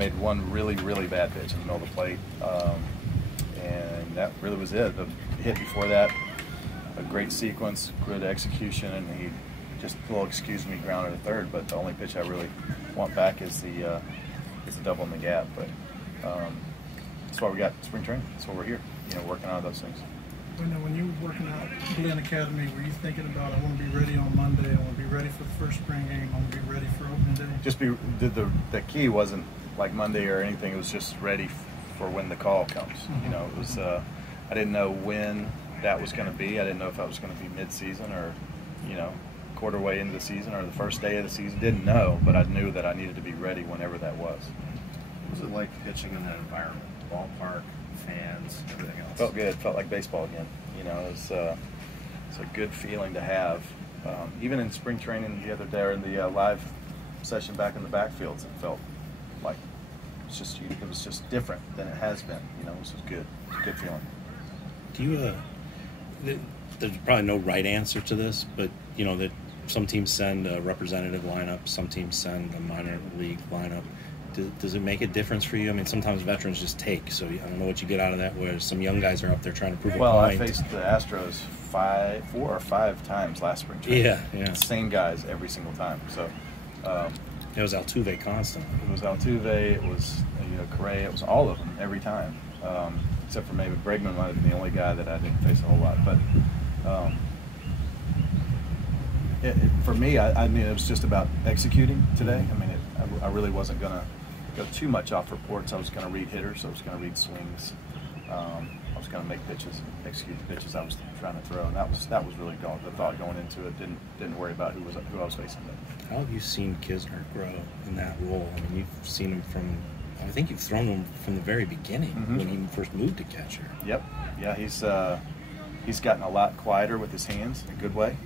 made one really, really bad pitch in the middle of the plate, and that really was it. The hit before that, a great sequence, good execution, and he just a little excuse me grounded at third. But the only pitch I really want back is the double in the gap. But that's why we got spring training. That's why we're here. Working on those things. When you were working out Glen Academy, were you thinking about, I want to be ready on Monday, I want to be ready for the first spring game, I want to be ready for opening day? The key wasn't like Monday or anything. It was just ready for when the call comes. Mm-hmm. It was I didn't know when that was going to be. I didn't know if I was going to be mid-season or quarter way into the season or the first day of the season. Didn't know, but I knew that I needed to be ready whenever that was. What was it like pitching in that environment? Ballpark, fans, everything else? Felt good. Felt like baseball again. It's a good feeling to have. Even in spring training the other day, or in the live session back in the backfields, it felt like it was just different than it has been. It was good. It was a good feeling. Do you? There's probably no right answer to this, but that some teams send a representative lineup, some teams send a minor league lineup. Does it make a difference for you? I mean, sometimes veterans just take, so I don't know what you get out of that, where some young guys are up there trying to prove a point. Well, I faced the Astros 4 or 5 times last spring training. Yeah. Same guys every single time. So it was Altuve constant. It was Altuve, it was Correa, it was all of them every time. Except for maybe Bregman might have been the only guy that I didn't face a whole lot. But for me, I mean, it was just about executing today. I mean, I really wasn't going to go too much off reports. I was going to read hitters. I was going to read swings. I was going to make pitches, execute the pitches I was trying to throw, and that was really the thought going into it. Didn't worry about who I was facing. How have you seen Kisner grow in that role? I mean, you've seen him from. I think you've thrown him from the very beginning when he first moved to catcher. Yep. Yeah, he's gotten a lot quieter with his hands in a good way.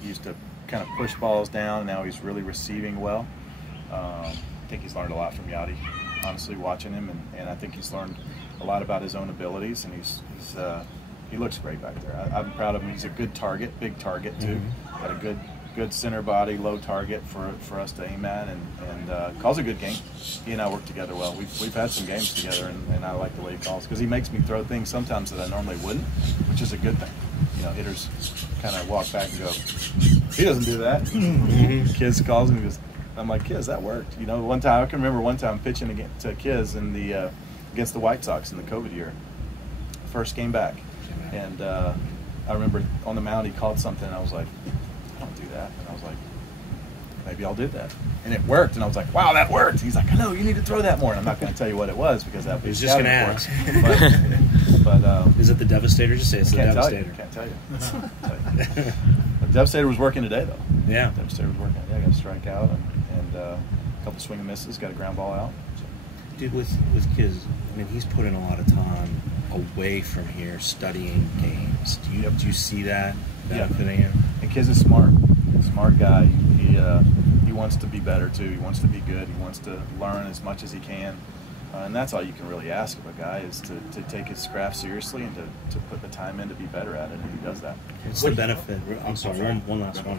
He used to kind of push balls down, and now he's really receiving well. I think he's learned a lot from Yachty, honestly, watching him, and I think he's learned a lot about his own abilities, and he looks great back there. I'm proud of him. He's a good target, big target too. Got a good center body, low target for us to aim at, and calls a good game. He and I work together well. We've had some games together, and I like the way he calls, because he makes me throw things sometimes that I normally wouldn't, which is a good thing. Hitters kind of walk back and go, he doesn't do that. Kiz calls him, he goes, I'm like, Kiz, that worked. One time, I can remember one time pitching to Kiz in the against the White Sox in the COVID year, first game back, and I remember on the mound he called something, and I was like, I don't do that, and I was like, maybe I'll do that, and it worked, and I was like, wow, that worked. He's like, I know, you need to throw that more, and I'm not going to tell you what it was, because that was just going to ask. But is it the Devastator? Just say it's the Devastator. Can't tell you. The Devastator was working today, though. Yeah. The Devastator was working. Yeah, got a strikeout and a couple swing and misses. Got a ground ball out. So. Dude, with Kiz, I mean, he's put in a lot of time away from here studying games. Do you see that benefiting him? And Kiz is smart. Smart guy. He wants to be better too. He wants to be good. He wants to learn as much as he can. And that's all you can really ask of a guy, is to take his craft seriously and to put the time in to be better at it, and he does that. What's the benefit? I'm sorry, one last one.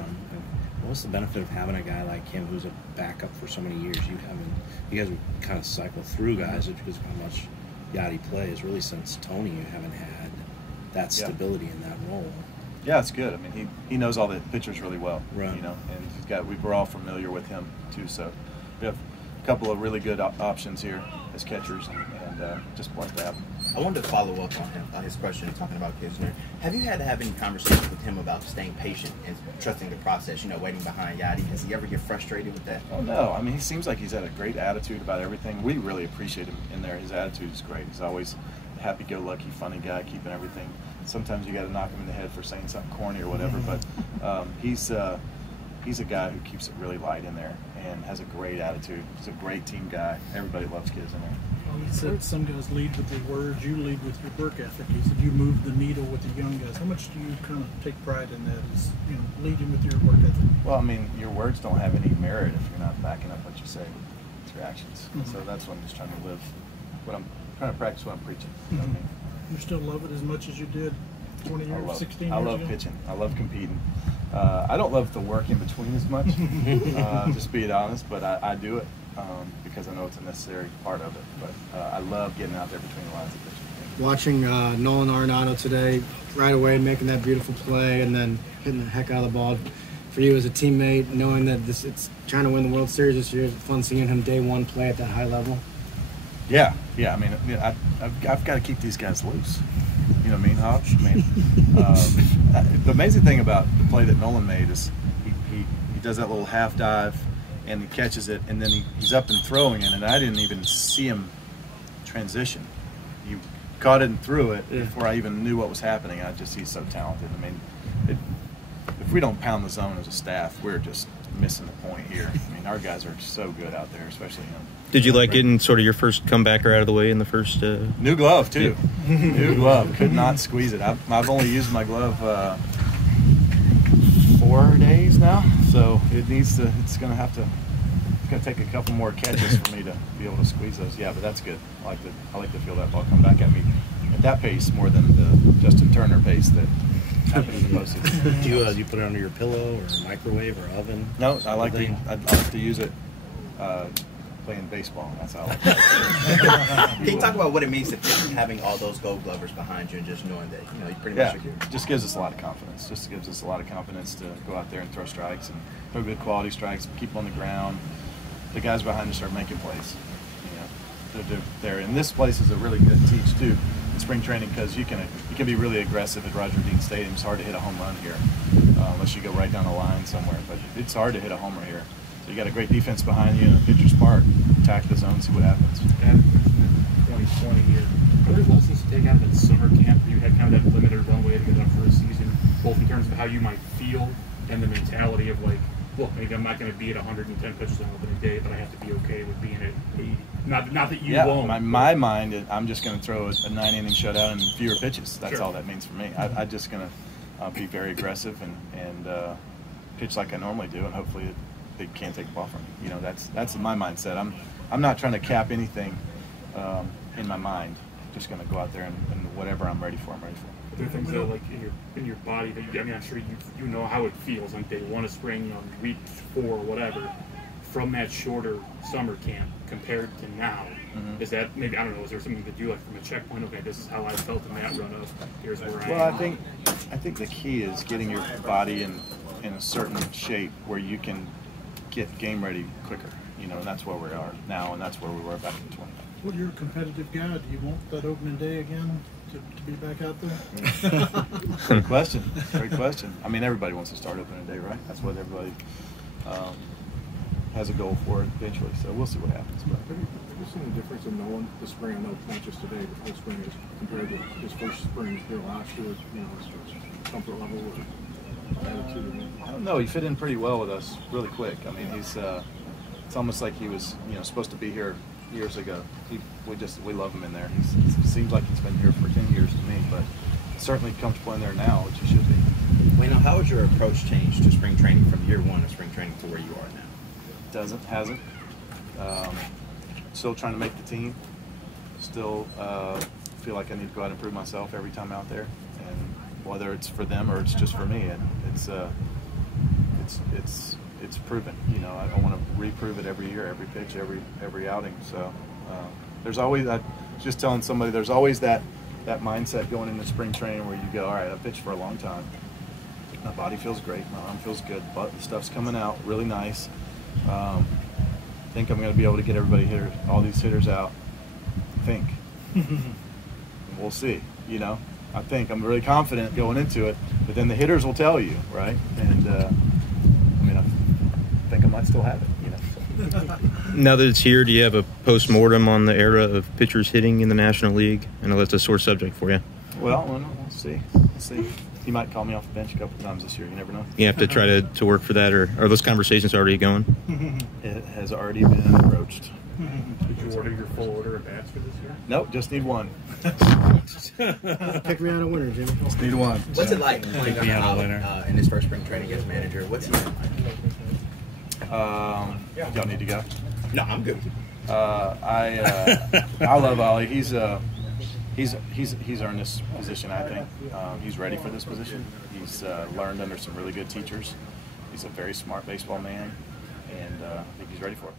What's the benefit of having a guy like him who's a backup for so many years? You guys would kind of cycle through guys because of how much Yachty plays. Really, since Tony, you haven't had that stability in that role. Yeah, it's good. I mean, he knows all the pitchers really well, right. And we're all familiar with him too. So we have a couple of really good options here as catchers, and just blessed to have him. I wanted to follow up on his question, talking about Kisner. Have you had to have any conversations with him about staying patient and trusting the process, waiting behind Yachty? Does he ever get frustrated with that? Oh, no. I mean, he seems like he's had a great attitude about everything. We really appreciate him in there. His attitude is great. He's always a happy-go-lucky, funny guy, keeping everything. Sometimes you got to knock him in the head for saying something corny or whatever, but he's a guy who keeps it really light in there and has a great attitude. He's a great team guy. Everybody loves Kiz in there. Well, you said some guys lead with their words, you lead with your work ethic. You said you move the needle with the young guys. How much do you kind of take pride in that, is leading with your work ethic? Well, I mean, your words don't have any merit if you're not backing up what you say with your actions. So that's what I'm just trying to live. I'm trying to practice what I'm preaching. You know what I mean? You still love it as much as you did 20 years, 16 years ago? I love pitching. I love competing. I don't love the work in between as much, just being honest, but I do it. because I know it's a necessary part of it. But I love getting out there between the lines of pitching. Watching Nolan Arenado today, right away making that beautiful play and then hitting the heck out of the ball. For you as a teammate, knowing that it's trying to win the World Series this year, it's fun seeing him day one play at that high level. Yeah. I mean, I've got to keep these guys loose. You know what I mean, Hawk? I mean, the amazing thing about the play that Nolan made is he does that little half dive and he catches it, and then he's up and throwing it, and I didn't even see him transition. He caught it and threw it before I even knew what was happening. He's so talented. I mean, if we don't pound the zone as a staff, we're just missing the point here. I mean, our guys are so good out there, especially him. Did you like getting sort of your first comebacker out of the way in the first? New glove too. New glove. Could not squeeze it. I've only used my glove 4 days now, so it needs to. It's gonna take a couple more catches for me to be able to squeeze those. Yeah, but that's good. I like to feel that ball come back at me at that pace more than the Justin Turner pace that happened in the postseason. Do you put it under your pillow or microwave or oven? No, I like to use it playing baseball. That's how I like it. Can you talk about what it means to having all those Gold Glovers behind you and just knowing that you pretty much secure? Just gives us a lot of confidence. Just gives us a lot of confidence to go out there and throw strikes and throw good quality strikes, keep them on the ground. The guys behind us are making plays. They're there. And this place is a really good teach too in spring training, because you can be really aggressive at Roger Dean Stadium. It's hard to hit a home run here unless you go right down the line somewhere. But it's hard to hit a homer here. So you got a great defense behind you and the pitcher's smart. Attack the zone, see what happens. 2020 year. What are lessons to take out of that summer camp where you had kind of that limited runway to get up for a season, both in terms of how you might feel and the mentality of like, look, maybe I'm not going to be at 110 pitches on opening day, but I have to be okay with being at 80. Not that you won't. My mind is I'm just going to throw a 9-inning shutout and fewer pitches. That's all that means for me. I'm just going to be very aggressive and pitch like I normally do, and hopefully they can't take the ball from me. That's my mindset. I'm not trying to cap anything in my mind. Just going to go out there and whatever I'm ready for, I'm ready for. Are there things that like in your body that I'm sure you know how it feels on day one of spring, week 4, whatever, from that shorter summer camp compared to now? Mm-hmm. Is that maybe, I don't know, is there something that you like from a checkpoint? Okay, this is how I felt in that run of here's where I am. Well, I think the key is getting your body in a certain shape where you can get game ready quicker. And that's where we are now, and that's where we were back in 20. Well, you're a competitive guy. Do you want that opening day again to be back out there? Great question. Great question. I mean, everybody wants to start opening day, right? That's what everybody has a goal for eventually. So we'll see what happens. But have you seen the difference in Nolan this spring? I know not just today, but whole spring is compared to his first spring here last year. His comfort level or attitude. I don't know. He fit in pretty well with us really quick. I mean, he's. It's almost like he was, supposed to be here years ago. We love him in there. It seems like he's been here for 10 years to me, but certainly comfortable in there now, which he should be. Wayno, how has your approach changed to spring training from year one of spring training to where you are now? Hasn't. Still trying to make the team. Still feel like I need to go out and prove myself every time out there, and whether it's for them or it's just for me, and it's proven. I want to reprove it every year, every pitch, every outing. So there's always that. Just telling somebody, there's always that mindset going into spring training where you go, all right, I pitched for a long time. My body feels great. My arm feels good. But the stuff's coming out really nice. Think I'm going to be able to get all these hitters out. We'll see. I think I'm really confident going into it, but then the hitters will tell you, right? And I think I might still have it. Now that it's here, do you have a post-mortem on the era of pitchers hitting in the National League? I know that's a sore subject for you. Well, we'll see. We'll see. He might call me off the bench a couple times this year. You never know. You have to try to work for that, or are those conversations already going? It has already been approached. Did you order your full order of bats for this year? Nope, just need one. Pick me out a winner, Jimmy. Just need one. What's it like playing in his first spring training as manager? What's he like? Y'all need to go? No, I'm good. I love Ollie. He's earned this position, I think. He's ready for this position. He's learned under some really good teachers. He's a very smart baseball man, and I think he's ready for it.